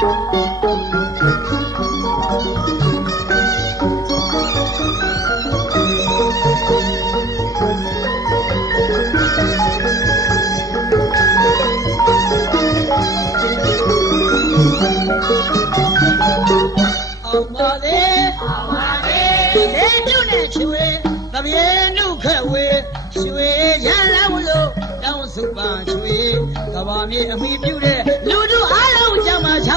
အောင်ပါလေအောင်ပါလေဒေတုနဲ့ချွေသပြေနုခက်ဝေရွှေရလန်းလို့တောင်းစုပါချွေကဘာမြေအမိ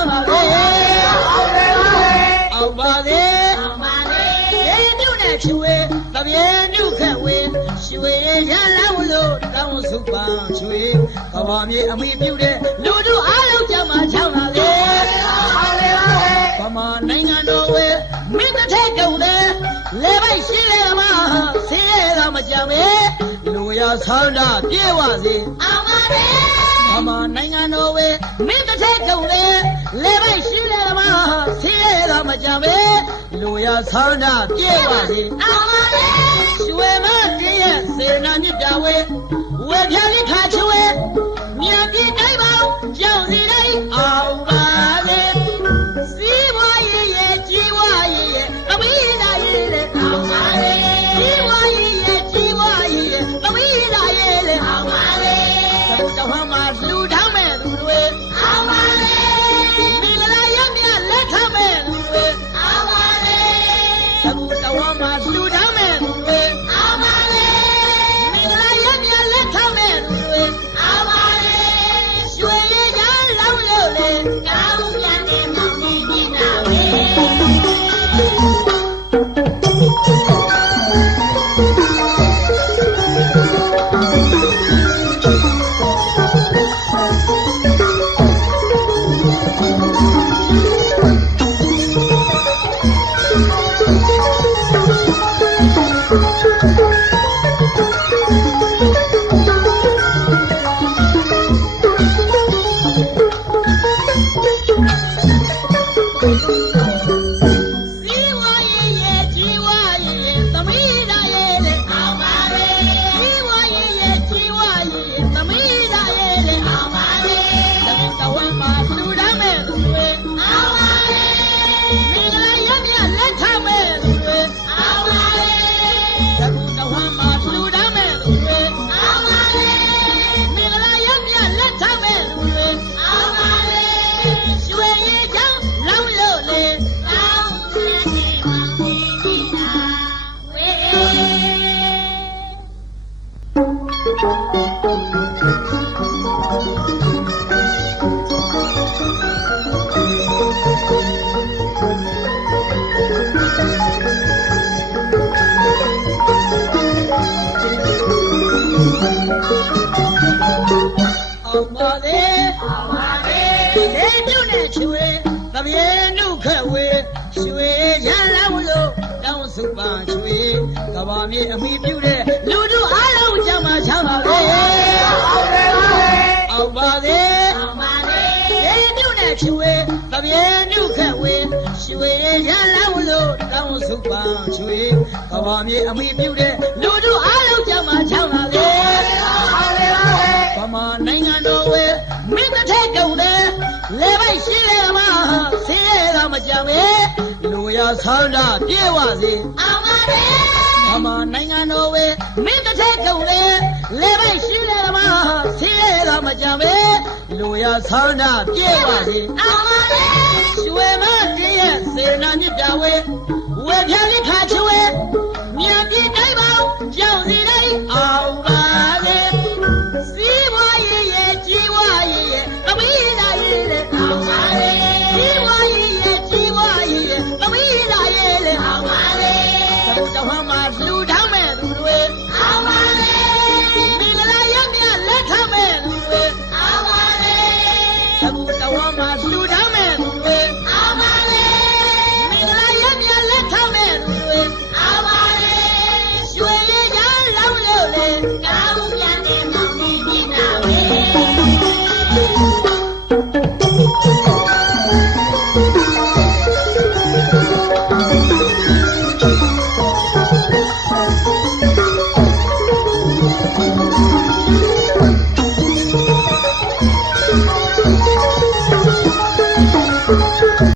ပြုတဲ့လူတို့အားလုံးကြမှာချမ်းပါလေအောင်ပါလေအောင်ပါလေဒေတုနဲ့ချွေသပြေနုခက်ဝေရွှေရလန်းလို့တောင်းစုပါချွေကဘာမြေအမိပြုတဲ့လူတို့အားလုံးကြမှာချမ်းပါလေဗမာနိုင်ငံတော်ဝဲမင်းတစ်ထက်ကုန်တယ်လေပိုက်ရှင်းလေမှာဆင်းရဲတာမကြပဲလူရဆန္ဒပြေဝစေအောင်ပါလေ ဗမာနိုင်ငံတော်ဝဲမင်းတစ်ထက်ကုန်တယ်လေပိုက်ရှင်းလေမှာဆင်းရဲတာမကြပဲလူရဆန္ဒပြေဝစေအောင်ပါလေရွှေမတည်းရဲ့စေနာမြစ်ပြဝဲဝဲပြလိခါချွေမြတ်ပြည်တိုင်းပေါင်းကြောက်စီတိုင်းအောင် သဘုတော်ဟမှာလူထောင်းမဲ့သူတွေအောင်ပါလေမင်္ဂလာရမြလက်ထမဲ့သူတွေအောင်ပါလေရွှေရည်ရလောင်းလို့လေကောင်းပြန်တဲ့မောင်လေးမြင်တာပဲ အောင်ပါလေအောင်ပါလေဒေတုနဲ့ချွေသပြေနုခက်ဝေရွှေရလန်းလို့တောင်းစုပါချွေကဘာမြေအမိပြုတဲ့လူတို့အားလုံးကြမှာချမ်းပါလေအောင်ပါလေအောင်ပါလေဒေတုနဲ့ချွေသပြေနုခက်ဝေရွှေရလန်းလို့တောင်းစုပါချွေကဘာမြေအမိပြုတဲ့လူတို့အားလုံးကြမှာချမ်းပါ လေပိုက်ရှင်းလေမှာဆင်းရဲတာမကြပဲလူရဆန္ဒပြေဝစေအောင်ပါလေဗမာနိုင်ငံတော်ဝဲမင်းတစ်ထက်ကုန်တယ်လေပိုက်ရှင်းလေမှာဆင်းရဲတာမကြပဲလူရဆန္ဒပြေဝစေအောင်ပါလေရွှေမတည်းရဲ့စေနာမြစ်ပြဝဲဝဲပြလိခါချွေ